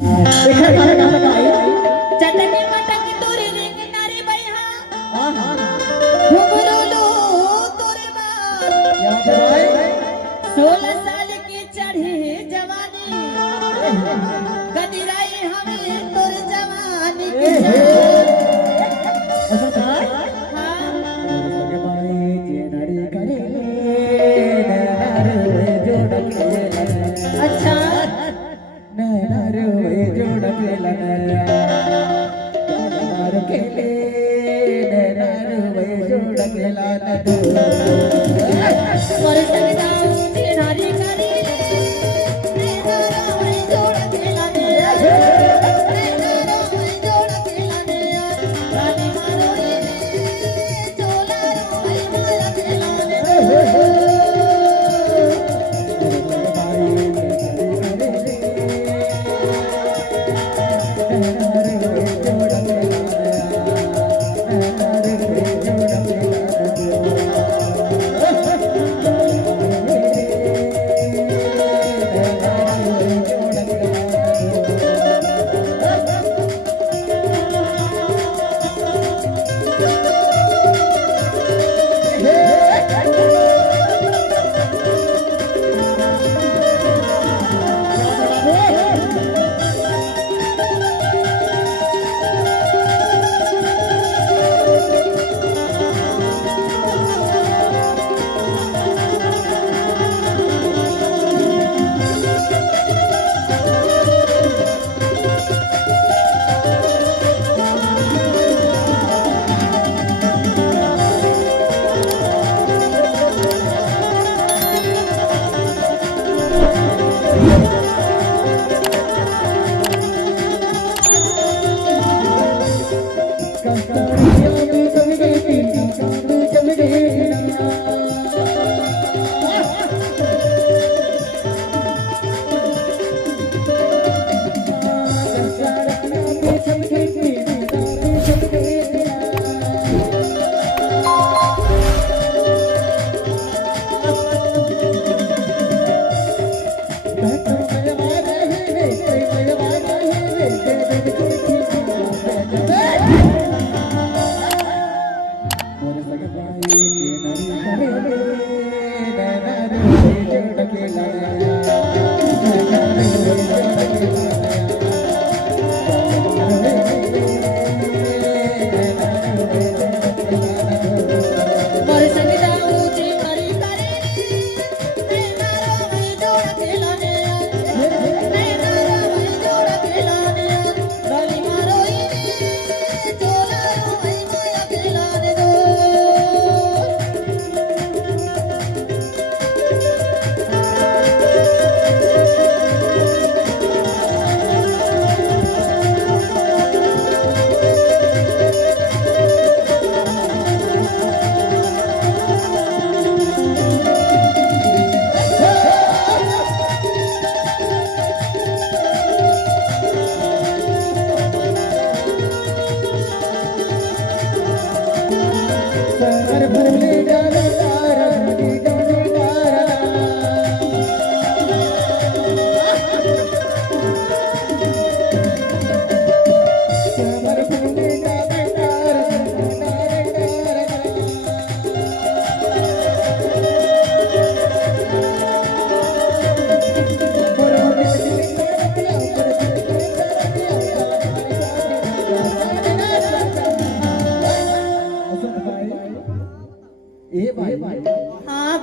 देखा गाना गाना गाई चटके मटके तोरे रे किनारे बैहा हां हां घुंघरूलो तोरे बाल याद है भाई 16 साल की चढ़ी जवानी गदिराई हमें तोर जवानी की ऐसा था हाँ सगे भाई जे नड़ी करे नर जोड़ के अच्छा नर जोड़ के नर के नर जोड़ के और संगदाऊ तेनारी करी तेनारा मैं जोड़ के लाने तेनारा मैं जोड़ के लाने रानी मारो ये चोला रो मैं माला के लाने ए भाई हाँ